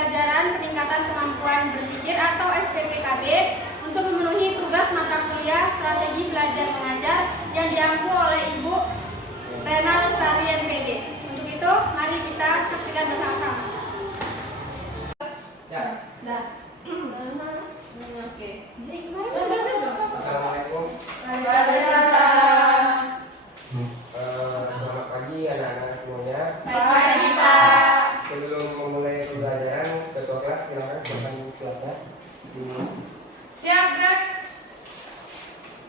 pembelajaran peningkatan kemampuan berpikir atau SPPKB untuk memenuhi tugas mata kuliah strategi belajar mengajar yang diampu oleh Ibu Rena Lestari MPD. Untuk itu, mari kita saksikan bersama-sama. Ya. Dah. Oke. Assalamualaikum. Waalaikumsalam. Selamat pagi anak-anak semuanya. Pagi, Pak. Sebelum memulai pembelajaran, ketua kelas silakan kelasnya. Siap, Greg.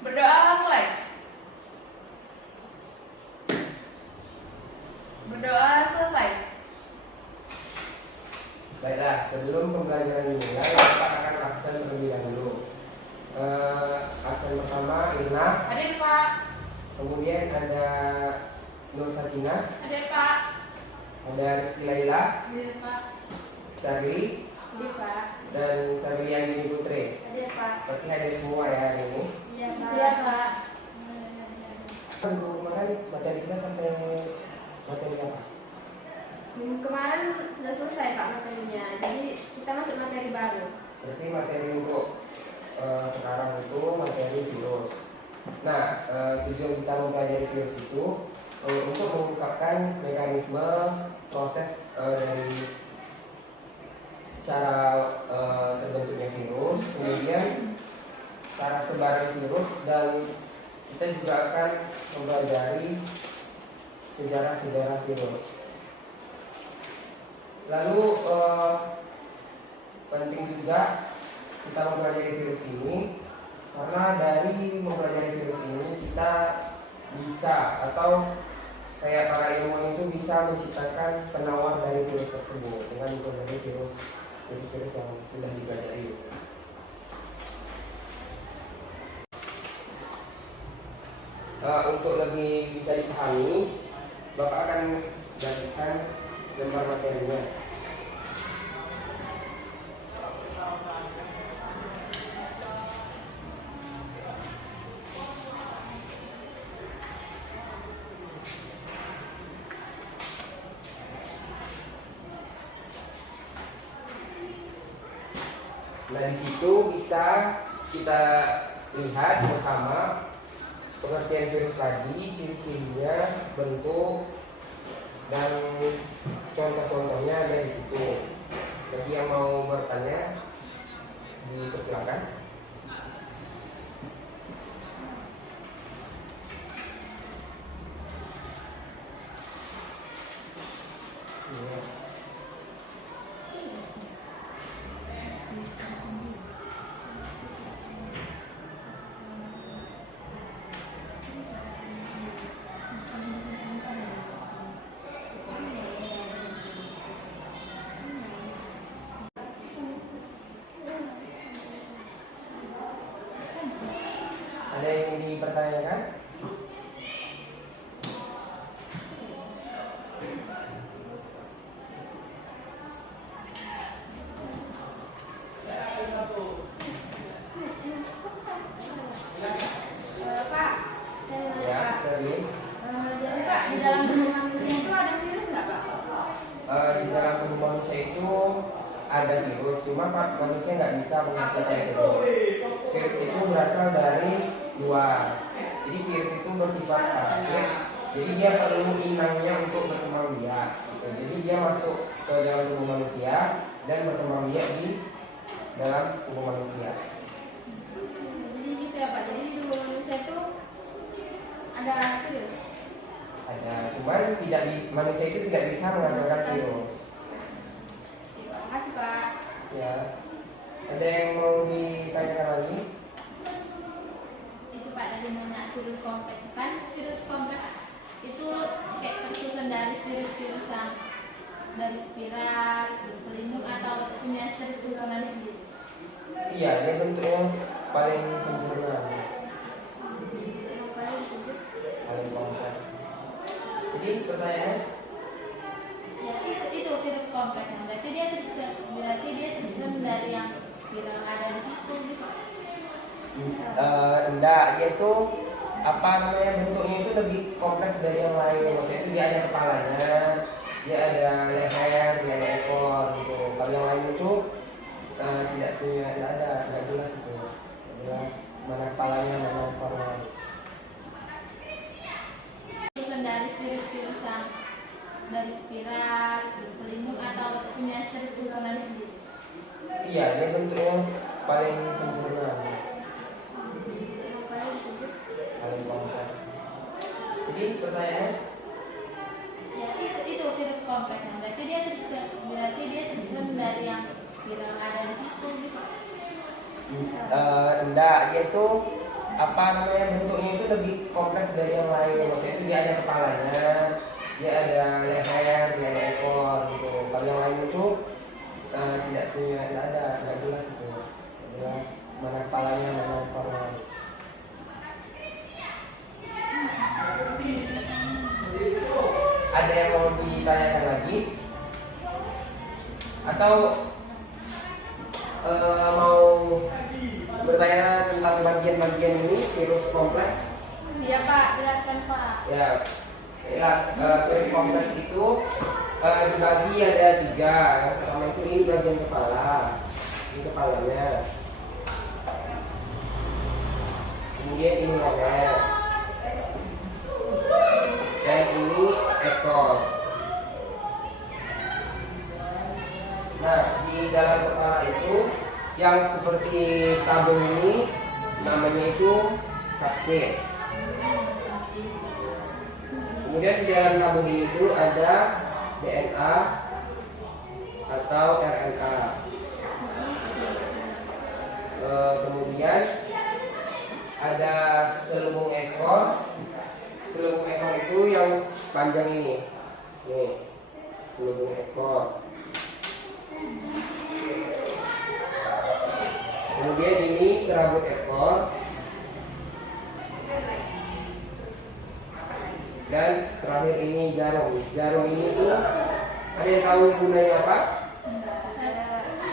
Berdoa mulai. Berdoa selesai. Baiklah, sebelum pembelajaran dimulai, kita akan absen terlebih dahulu. Absen pertama Irna, Hadir, Pak. kemudian ada Nur Sakinah, Hadir, Pak. ada Rizky Laila, Hadir, Pak. Charlie, Hadir, Pak. dan Sarli Andini Putri. Hadir, Pak. Berarti hadir semua ya hari ini. Iya, Pak. Iya, Pak. Minggu kemarin materi kita sampai materi apa? Minggu kemarin sudah selesai, Pak, materinya. Jadi kita masuk materi baru. Berarti materi untuk sekarang itu materi virus. Nah, tujuan kita mempelajari virus itu untuk mengungkapkan mekanisme proses dari cara terbentuknya virus, kemudian cara sebaran virus, dan kita juga akan mempelajari sejarah-sejarah virus. Lalu penting juga kita mempelajari virus ini karena dari mempelajari virus ini kita bisa, atau kayak para ilmuwan itu bisa menciptakan penawar dari virus tersebut dengan mempelajari virus yang sudah dipelajari. Untuk lebih bisa dipahami, Bapak akan bagikan lembar materinya. Nah, di situ bisa kita lihat bersama pengertian virus tadi, ciri-cirinya, bentuk, dan contoh-contohnya ada di situ. Bagi yang mau bertanya, dipersilakan. Ada yang dipertanyakan? Pak, saya mau Ya, Pak. Darlin. Jadi Pak, di dalam tubuh manusia itu ada virus nggak, Pak? Di dalam tubuh manusia itu ada virus, cuma Pak, manusia nggak bisa menghasilkan virus. Virus itu berasal dari luar. Jadi virus itu bersifat parasit. Jadi dia perlu inangnya untuk berkembang biak. Gitu. Jadi dia masuk ke dalam tubuh manusia dan berkembang biak di dalam tubuh manusia. Jadi gitu ya, Pak. Jadi di tubuh manusia itu ada virus. Ada, cuman manusia itu tidak bisa menghasilkan virus. Terima kasih, Pak. Ya. Ada yang mau ditanyakan lagi? Itu Pak dari mana virus kompleks kan? Virus kompleks itu kayak tersusun dari virus-virus yang dari spiral, pelindung atau punya tersusunan sendiri. Iya, dia bentuknya paling sempurna, paling kompleks. Jadi pertanyaannya, Ya itu virus kompleks. Berarti dia tersusun dari yang spiral ada di situ gitu. enggak, dia tuh apa namanya, bentuknya itu lebih kompleks dari yang lain. Maksudnya itu dia ada kepalanya, dia ada leher, dia ada ekor gitu. Kalau yang lain itu tidak punya, tidak jelas itu, tidak jelas mana kepalanya, mana ekornya. Susunan dari virus-virus yang dari spiral, berpelindung atau punya susunan sendiri. Iya, dia bentuknya paling sempurna, paling kompleks. Jadi pertanyaannya, Ya itu virus kompleks. Nah, berarti dia tersusun dari yang spiral ada di situ gitu. enggak, dia tuh apa namanya, bentuknya itu lebih kompleks dari yang lain. Maksudnya itu dia ada kepalanya, dia ada leher, dia ada ekor gitu. Kalau yang lain itu tidak punya, tidak jelas itu, tidak jelas mana kepalanya, mana ekornya. Ada yang mau ditanyakan lagi? Atau mau bertanya tentang bagian-bagian ini virus kompleks? Iya Pak, jelaskan Pak. Ya, virus kompleks itu dibagi ada 3. Yang pertama itu ini bagian kepala, ini kepalanya. Kemudian ini leher, dan ini ekor. Nah, di dalam kepala itu yang seperti tabung ini namanya itu kapsel. Kemudian di dalam tabung ini itu ada DNA atau RNA. Kemudian ada selubung ekor. Selubung ekor itu yang panjang ini. Nih, selubung ekor. Kemudian ini serabut ekor. Dan terakhir ini jarum. Jarum ini tuh ada yang tahu gunanya apa?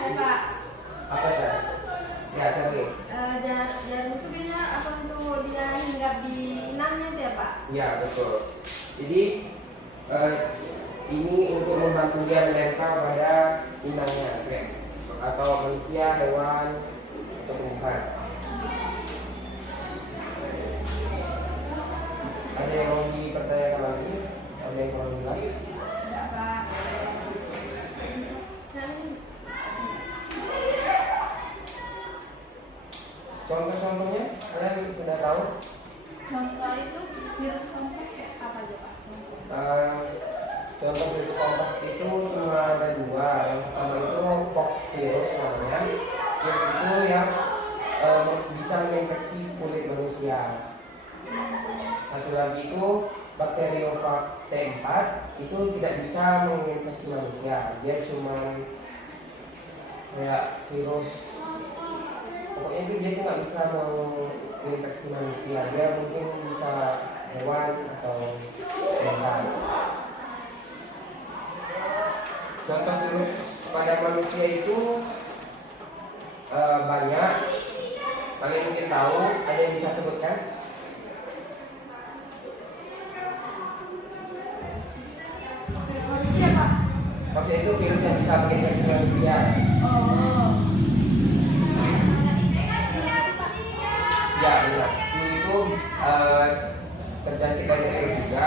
Pak, Apa sih? Ya, sorry. jarum itu biasanya apa untuk dia hinggap di inangnya itu ya Pak? Ya, betul. Jadi ini untuk membantu dia menempel pada inangnya, kayak atau manusia, hewan, atau tumbuhan. Ada yang mau dipertanyakan lagi? Ada yang mau jelas? Enggak Pak. Contoh-contohnya kalian sudah tahu? Contoh itu virus kompleks kayak apa aja Pak? Contoh virus kompleks itu cuma ada 2. Yang pertama itu pox virus namanya. Virus itu yang bisa menginfeksi kulit manusia. Satu lagi itu bakteriofag T4 itu tidak bisa menginfeksi manusia. Dia cuma kayak virus, pokoknya itu dia nggak bisa menginfeksi manusia. Dia mungkin bisa hewan atau tumbuhan. Contoh virus pada manusia itu banyak. Kalian mungkin tahu, ada yang bisa sebutkan? Manusia Pak. Maksudnya itu virus yang bisa menginfeksi manusia. Oh. Ya, benar. Itu terjangkit dari virus juga.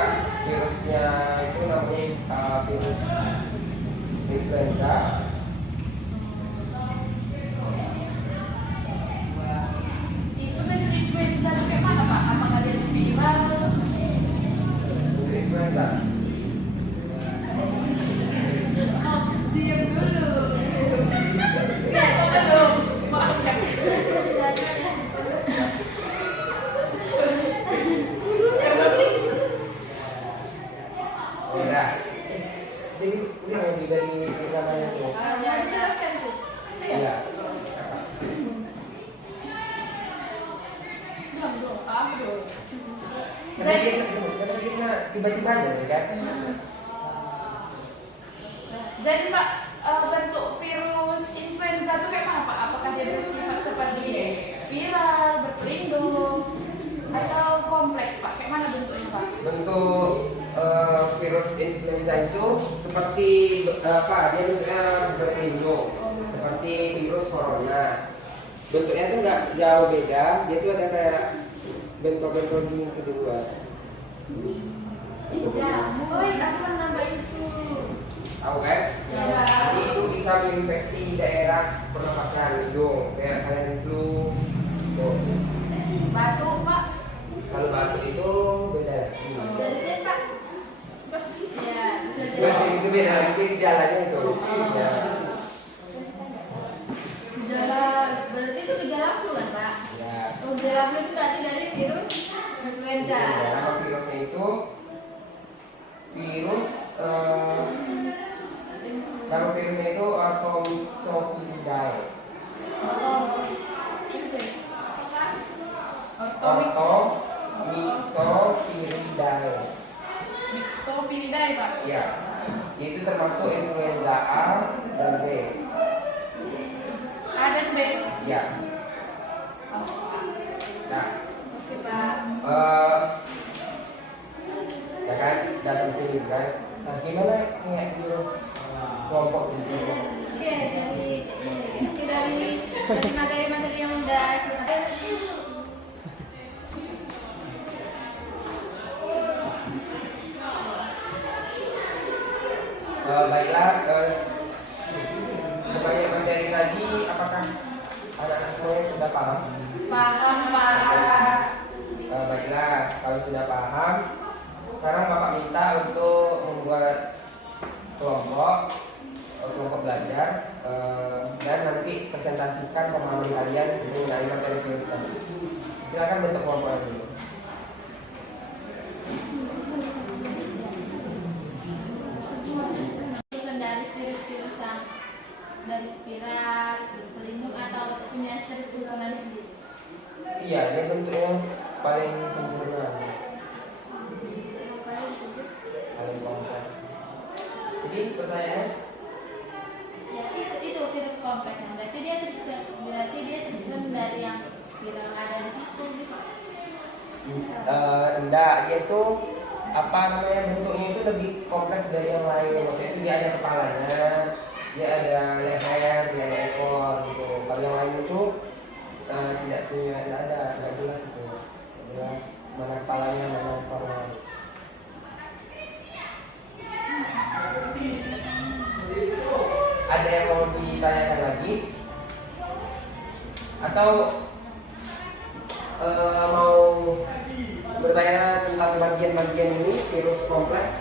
Virusnya itu namanya virus influenza. Itu kan influenza itu kayak mana Pak? Apakah dia spiral? Virus influenza. Diam dulu. Ya, kok belum? Maaf ya. Udah. Jadi ini yang dari namanya tuh. Ya, dijelaskan tuh. Iya. Belum dong, paham dong. Karena tiba-tiba aja kan. Jadi Pak, bentuk virus influenza itu kayak apa Pak? Apakah dia bersifat seperti spiral, berpelindung, atau kompleks Pak? Kayak mana bentuknya Pak? Bentuk virus virus influenza itu seperti apa? Dia bentuknya berpelindung, seperti virus corona. Bentuknya tuh nggak jauh beda. Dia tuh ada kayak bentol-bentol di kedua. Iya, aku pernah nambah itu. Tahu kan? Iya. Jadi itu bisa menginfeksi di daerah pernapasan hidung, kayak kalian flu. Tuh. Batuk, Pak. Kalau batuk itu beda lagi. Bersin Pak. Ya, Bersin itu beda lagi gejalanya itu. Ya. gejala berarti itu gejala flu kan Pak? Ya. Oh, gejala flu itu tadi dari virus influenza. Nama virusnya itu virus nama virusnya itu Orthomyxophidae. Orthomyxophidae. Myxopiridae, Pak. Ya. Itu termasuk influenza A dan B. A dan B. Ya. Nah, Oke Pak. ya kan datang sini kan. Nah, gimana kayak di kelompok ini? Oke, dari materi-materi yang udah kita Baiklah, sebanyak materi tadi, apakah anak-anak semuanya sudah paham? Paham, Pak. Baiklah, kalau sudah paham, sekarang Bapak minta untuk membuat kelompok belajar dan nanti presentasikan pemahaman kalian mengenai materi virus tadi. Silakan bentuk kelompoknya dulu. Tersusun dari virus-virus yang dari spiral, berpelindung atau punya susunan sendiri. Iya, dia bentuknya paling sempurna, paling kompleks. Jadi pertanyaannya, Ya itu virus kompleks. Berarti dia tersusun dari yang spiral ada di situ gitu. enggak, dia tuh apa namanya bentuknya itu lebih kompleks dari yang lain. Maksudnya itu dia ada kepalanya, dia ada leher, dia ada ekor gitu. Kalau yang lain itu tidak punya, nggak jelas itu, nggak jelas mana kepalanya, mana ekornya. Ada yang mau ditanyakan lagi? Atau mau bertanya tentang bagian-bagian ini virus kompleks?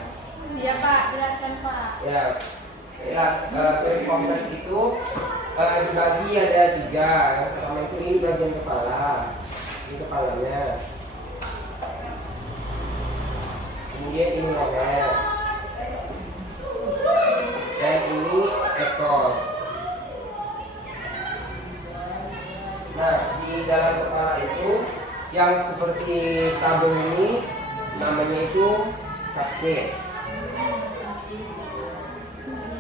Iya, Pak. Jelaskan, Pak. Ya, virus kompleks itu dibagi ada 3. Yang pertama itu ini bagian kepala, ini kepalanya. Kemudian ini leher, dan ini ekor. Nah, di dalam kepala itu yang seperti tabung ini namanya itu kapsid.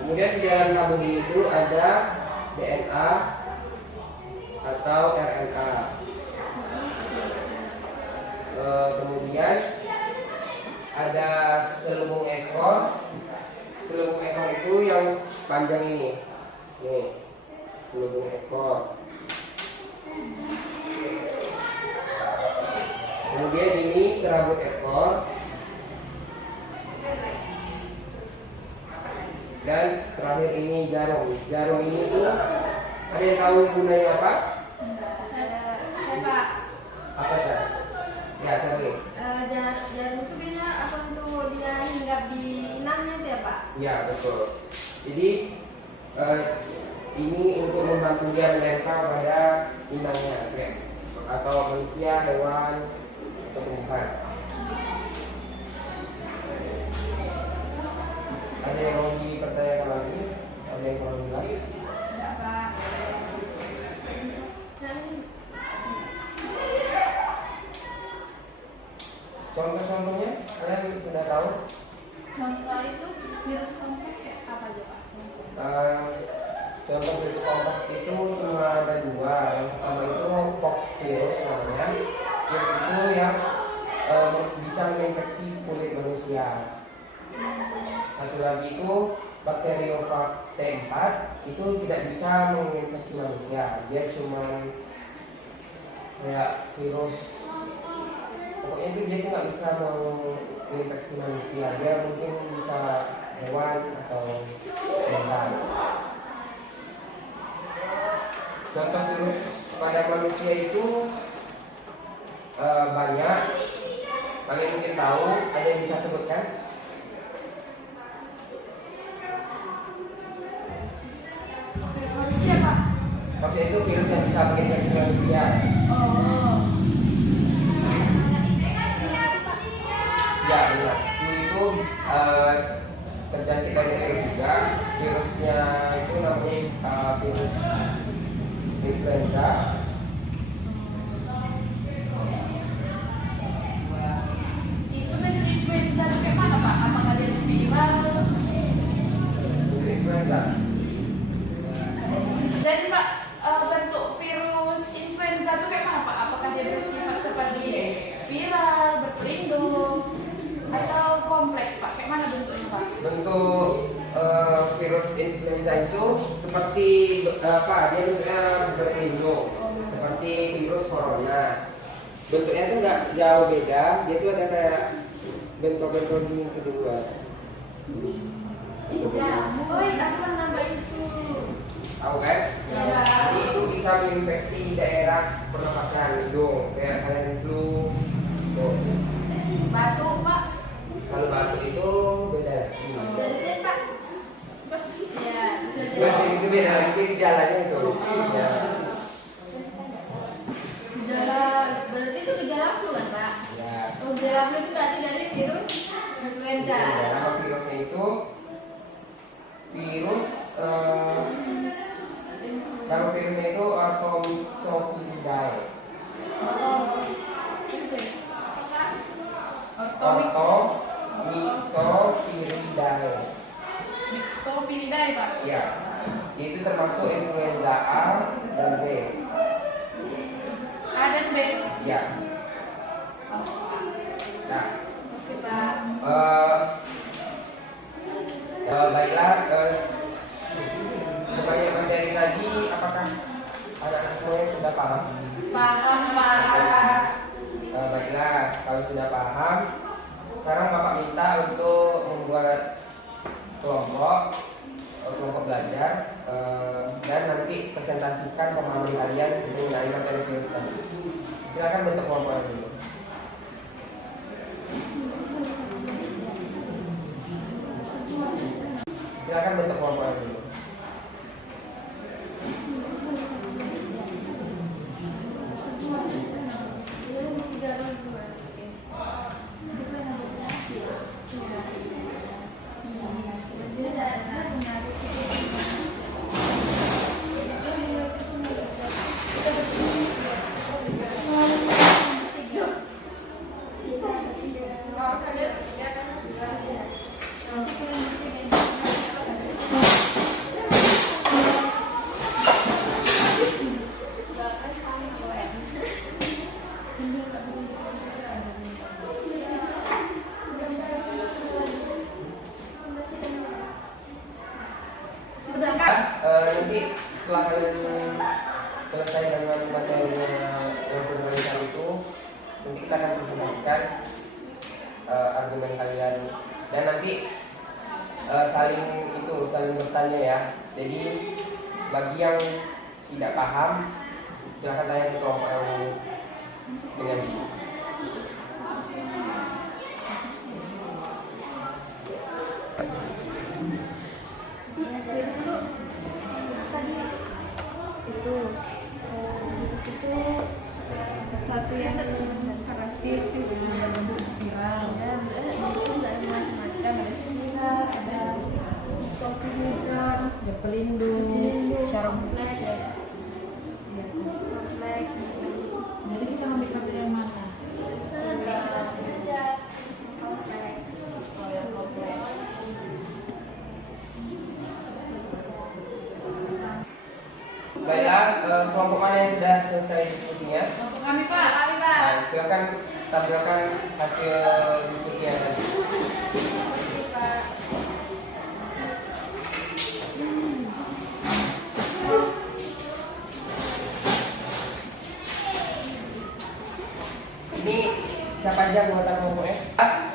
Kemudian di dalam tabung ini itu ada DNA atau RNA. Kemudian ada selubung ekor. Selubung ekor itu yang panjang ini. Nih, selubung ekor. Kemudian ini serabut ekor. Dan terakhir ini jarum. Jarum ini tuh ada yang tahu gunanya apa? Pak. Apa Cak? Ya, sorry. Jarum itu bisa apa untuk dia hinggap di inangnya itu ya Pak? Ya, betul. Jadi ini untuk membantu dia menempel pada inangnya, kayak atau manusia, hewan, atau tumbuhan. Ada yang mau dipertanyakan lagi? Ada yang kurang jelas? Enggak Pak. Contoh-contohnya kalian sudah tahu? Contoh itu virus kompleks kayak apa aja Pak? Contoh virus kompleks itu cuma ada 2. Yang pertama itu pox virus namanya. Virus itu yang bisa menginfeksi kulit manusia. lagi itu bakteriofag T4 itu tidak bisa menginfeksi manusia. Dia cuma kayak virus, pokoknya itu dia nggak bisa menginfeksi manusia. Dia mungkin bisa hewan atau hewan. Contoh virus pada manusia itu banyak. Kalian mungkin tahu, ada yang bisa sebutkan? Manusia Pak. Maksudnya itu virus yang bisa menginfeksi manusia. Oh. Ya benar. Itu terjangkit dari virus juga. Virusnya itu namanya virus influenza. Itu virus influenza itu kayak mana Pak? Apakah dia viral? Virus influenza. Jadi Pak, bentuk virus influenza itu kayak mana Pak? Apakah dia bersifat seperti viral, berpelindung, atau kompleks Pak? Kayak mana bentuknya Pak? Bentuk virus influenza itu seperti apa? Dia bentuknya berpelindung, seperti virus corona. Bentuknya itu nggak jauh beda. Dia tuh ada kayak bentuk-bentuk di kedua. Iya, oh iya, aku pernah nambah itu. Tahu kan? Iya. Jadi itu bisa menginfeksi daerah pernapasan hidung, kayak kalian flu. Tuh. Batuk Pak. Kalau batuk itu beda lagi. Bersin Pak. Ya, Bersin itu beda lagi, itu gejalanya itu. Ya. gejala berarti itu gejala flu kan Pak? Ya. Oh, gejala flu itu tadi dari virus influenza. Nama virusnya itu virus nama virusnya itu Artomyxoviridae. Artomyxoviridae. Myxopiridae Pak. Ya. Itu termasuk influenza A dan B. A dan B. Ya. Nah, Oke Pak. baiklah, sebanyak materi tadi, apakah anak-anak semuanya sudah paham? Paham Pak. Baiklah, kalau sudah paham, sekarang Bapak minta untuk membuat kelompok belajar, dan nanti presentasikan pemahaman kalian mengenai materi virus tadi. Silakan bentuk kelompoknya dulu. Silakan bentuk kelompoknya dulu. Nanti setelah kalian selesai dengan materinya yang sudah kalian itu, nanti kita akan presentasikan argumen kalian, dan nanti saling bertanya ya. Jadi bagi yang tidak paham, silakan tanya ke kelompok yang dengan Tadi itu sesuatu yang parasit yang bentuk spiral, itu dari macam-macam, ada spiral, ada mikrohidran, Ada pelindung, syaraf kompleks. kompleks. Jadi kita ambil materi yang mana? Kompleks. Oh yang kompleks. Baiklah, kelompok mana yang sudah selesai diskusinya? Untuk kami Pak. Nah, silakan tampilkan hasil diskusi yang tadi. siapa aja anggota kelompoknya?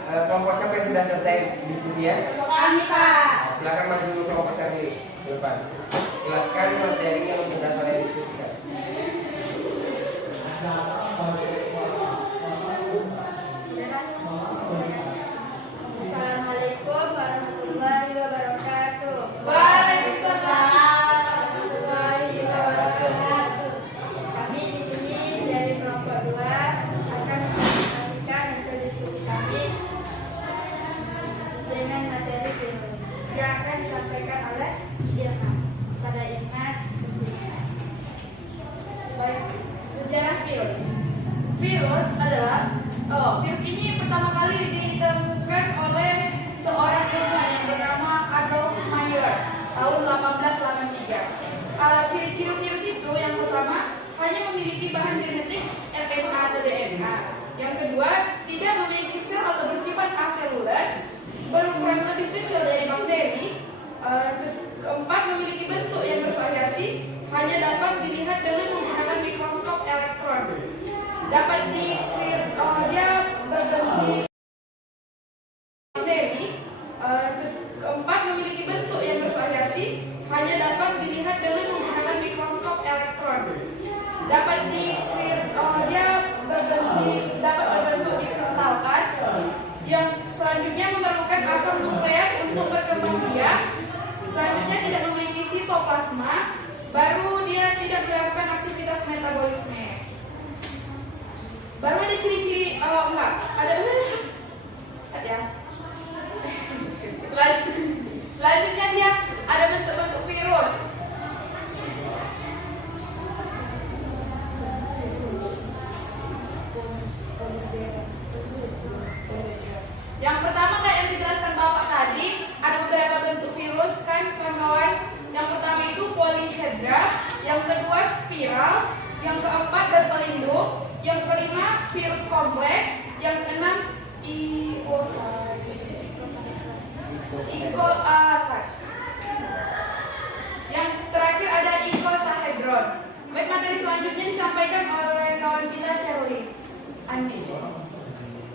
Kelompok siapa yang sudah selesai diskusi ya? Kami, Pak. Silakan maju dulu kelompok sendiri ke depan. Silakan materi yang sudah saya diskusikan. Assalamualaikum warahmatullahi wabarakatuh. Waalaikumsalam. Warahmatullahi wabarakatuh. Kami di sini dari kelompok 2 akan mempresentasikan hasil diskusi kami dengan materi virus yang akan disampaikan oleh Ilham. Pada ingat Baik, sejarah virus. Virus adalah virus ini pertama kali ditemukan oleh seorang ilmuwan yang bernama Adolf Meyer tahun 1883. Ciri-ciri virus itu yang pertama hanya memiliki bahan genetik RNA atau DNA. Yang kedua, tidak memiliki sel atau bersifat aseluler, berukuran lebih kecil dari bakteri. Keempat, memiliki bentuk yang bervariasi, hanya dapat dilihat dengan menggunakan mikroskop elektron. Dapat dia berbentuk bakteri. Keempat, memiliki bentuk yang bervariasi, hanya dapat dilihat dengan menggunakan mikroskop elektron. Dapat berbentuk dikristalkan. Yang selanjutnya memerlukan asam nukleat untuk berkembang biak. Selanjutnya tidak memiliki sitoplasma. Baru dia tidak melakukan aktivitas metabolisme. Baru ada ciri-ciri selanjutnya dia ada bentuk-bentuk virus. Yang pertama kayak yang dijelaskan Bapak tadi, ada beberapa bentuk virus kan kawan-kawan. Yang pertama itu polihedra, yang kedua spiral, yang keempat berpelindung, yang kelima virus kompleks, yang keenam yang terakhir ada icosahedron. Baik, materi selanjutnya disampaikan oleh kawan kita Shirley Andi.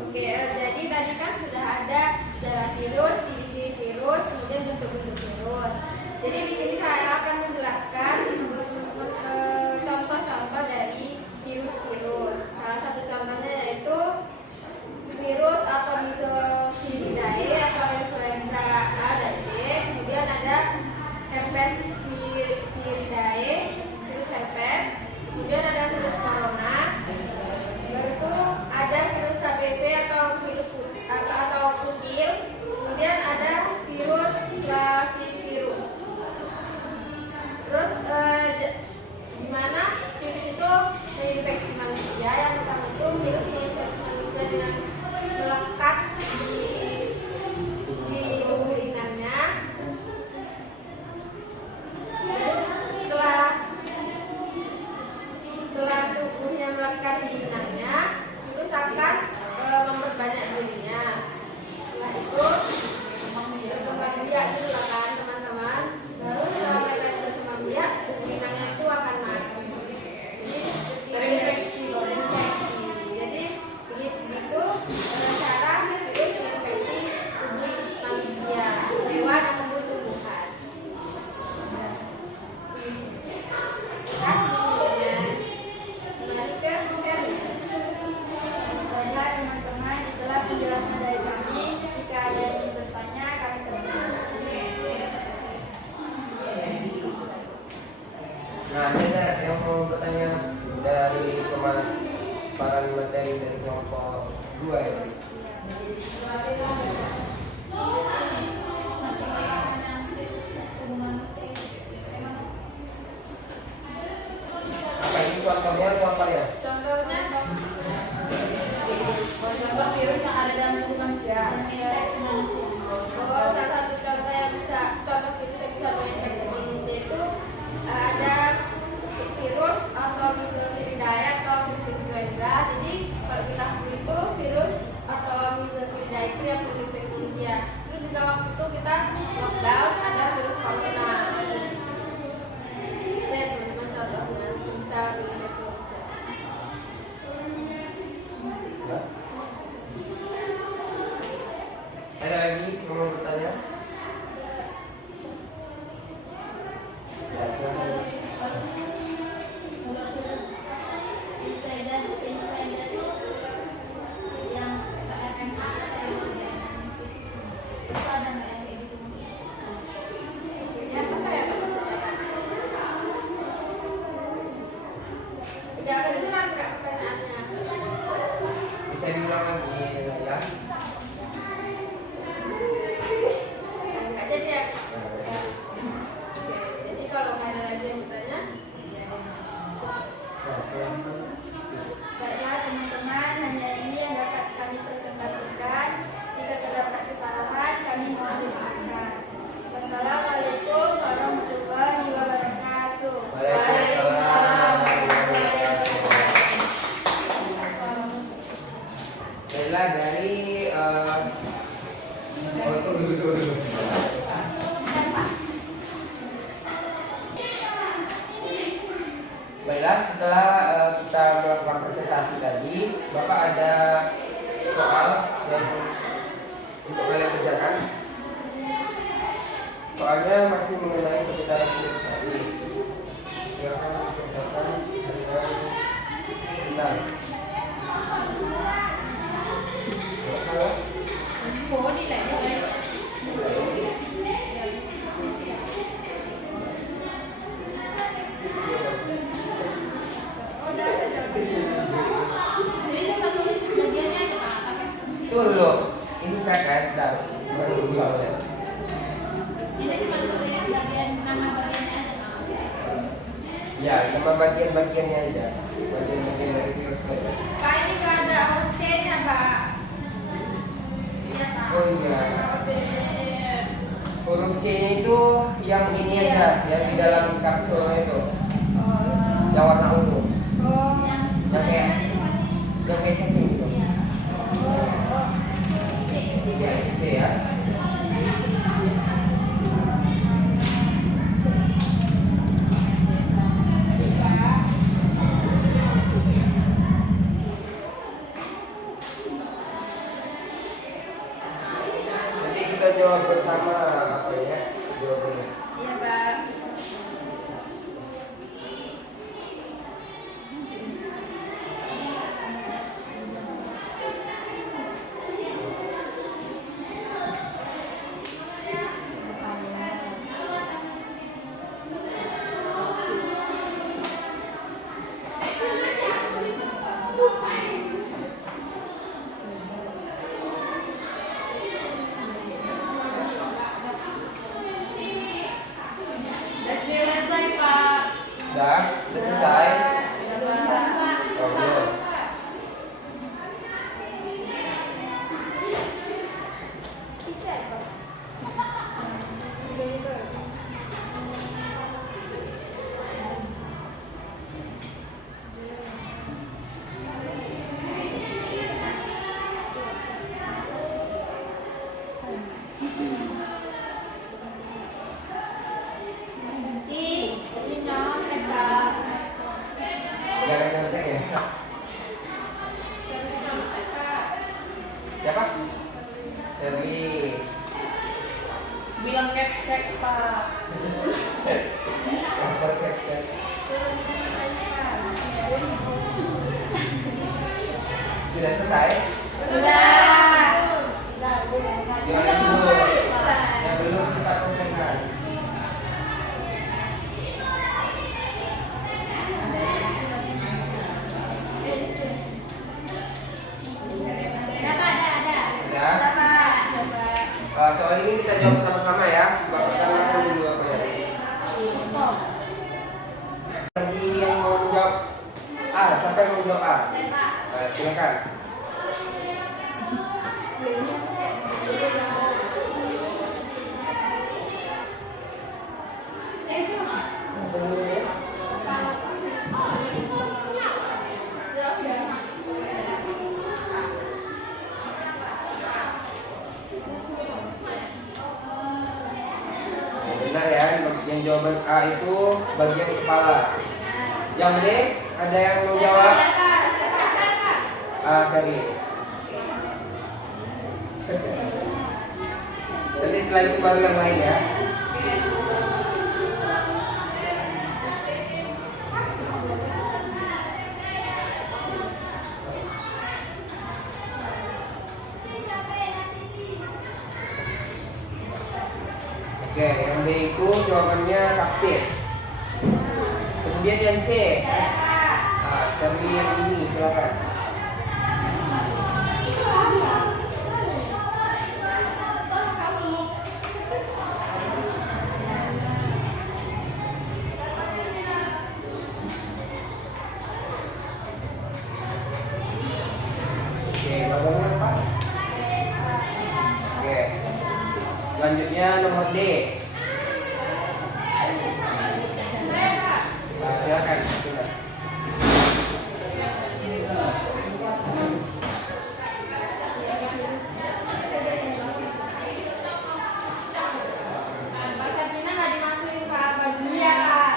Oke, jadi tadi kan sudah ada sejarah virus, ciri-ciri virus, kemudian bentuk-bentuk virus. Jadi di sini saya akan menjelaskan contoh-contoh dari virus-virus. Salah satu contohnya yaitu virus atau Mesophilidae atau influenza A dan B. Kemudian ada herpes viridae, virus herpes. Kemudian ada virus corona. Baru itu ada virus HPV atau virus atau kutil. Kemudian ada virus flavivirus. Terus di mana virus itu menginfeksi manusia. Yang pertama itu virus menginfeksi manusia dengan melekat di tubuh inangnya. Setelah tubuhnya melekat di inangnya, virus akan memperbanyak dirinya. Setelah itu berkembang biak itu kan teman-teman. Lalu setelah mereka berkembang biak, tubuh inangnya itu akan mati. Terinfeksi. Jadi begitu cara virus menginfeksi tubuh manusia, hewan ataupun tumbuhan. Baiklah teman-teman, itulah penjelasan dari kami. Jika ada yang ingin bertanya, kami terbuka. Nah, ada yang mau bertanya dari pemaparan materi dari kelompok 2 ya? Apa ini contohnya apa ya? Contohnya Contoh virus yang ada dalam tubuh manusia. salah satu contoh yang bisa contoh virus yang bisa menginfeksi manusia itu ada virus atau Mesophilidae atau virus influenza. Jadi kalau kita flu itu virus atau Mesophilidae itu yang menginfeksi manusia. Terus juga waktu itu kita lockdown ada virus corona. Itu ya teman-teman contohnya bisa menginfeksi manusia. panggil ya. Nggak jadi ya? Oke, jadi kalau nggak ada lagi yang bertanya, baiklah teman-teman, hanya ini yang dapat kami presentasikan. Jika terdapat kesalahan, kami mohon dimaafkan. Wassalamualaikum warahmatullahi wabarakatuh. Waalaikumsalam. Baiklah dari dulu. Baiklah, setelah kita melakukan presentasi tadi, Bapak ada soal yang untuk kalian kerjakan. Soalnya masih mengenai seputar virus tadi. Silakan kerjakan dengan benar. Tunggu dulu, ini kan udah baru dua ya. Ini cuma tulis bagian nama bagiannya aja. Ya, nama bagian-bagiannya aja. Bagian-bagian dari virus tadi. Pak, ini nggak ada huruf C-nya, Pak. Oh iya. Huruf C itu yang ini aja, yang di dalam kapsulnya itu, yang warna ungu, yang kayak cacing gitu. Ya, C ya. Nanti kita jawab bersama apa ya jawabannya. Iya, Pak. Udah selesai, Pak. Udah selesai. Ya, Pak. Oh, belum. Ini nyaman, Pak. Jangan nyontek ya. Siapa? Serli. Bilang capsek, Pak. Lapor caption. Sudah selesai? Udah. Yang belum. Yang belum kita selesaikan. Ada, Pak. Ya. Soal ini kita jawab sama-sama ya. Bapak sama dulu apa ya? Lagi yang mau menjawab A, siapa yang mau menjawab A? Silakan. Benar ya, yang jawaban A itu bagian kepala. Yang B, ada yang mau jawab? A, Ferry. Nanti setelah itu baru yang lain ya. Oke, yang B itu jawabannya kapten. Kemudian yang C, Ferry yang ini silakan. Selanjutnya nomor D. Nah, silakan. Pak Sarjina nggak dimasukin Pak bajunya Pak.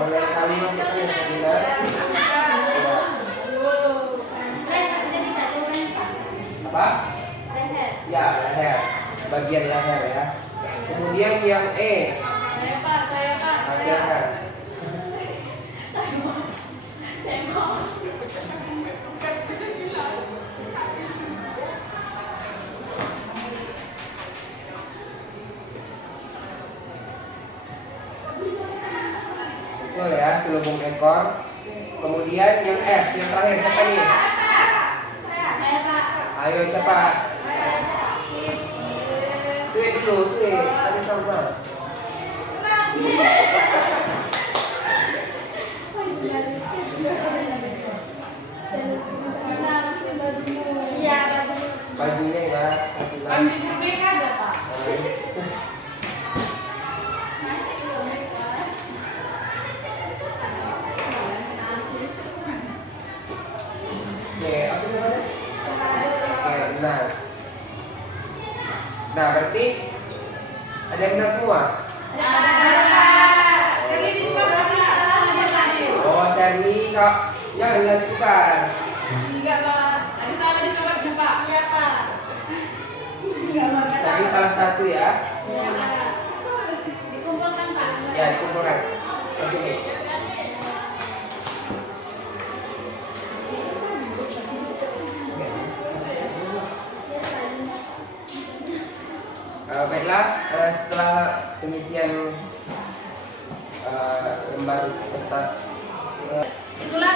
Mulai kalimat itu yang benar. Leher, jadi nggak turun Pak. Apa? Leher. Ya, leher. Bagian leher ya. Kemudian yang E. Saya Pak, saya Pak. Nah, silakan. Betul ya, selubung ekor. Kemudian yang F, yang terakhir siapa nih? Saya Pak. Ayo siapa? Sweet dulu, sweet. Tadi sama. Iya, bajunya. Bajunya ya. Ambil berbeda ada Pak. Oke, apa namanya? Oke, benar. Nah, berarti ada yang benar semua? Ada Pak. Seli juga Pak. Oh, Charlie, kok yang dilakukan? Enggak Pak. Ada salah di suratnya Pak. Iya Pak. Nggak mau kata. Charlie salah satu ya. Iya Pak. Dikumpulkan Pak. Ya, dikumpulkan. Oke. Baiklah, setelah pengisian lembar kertas Itulah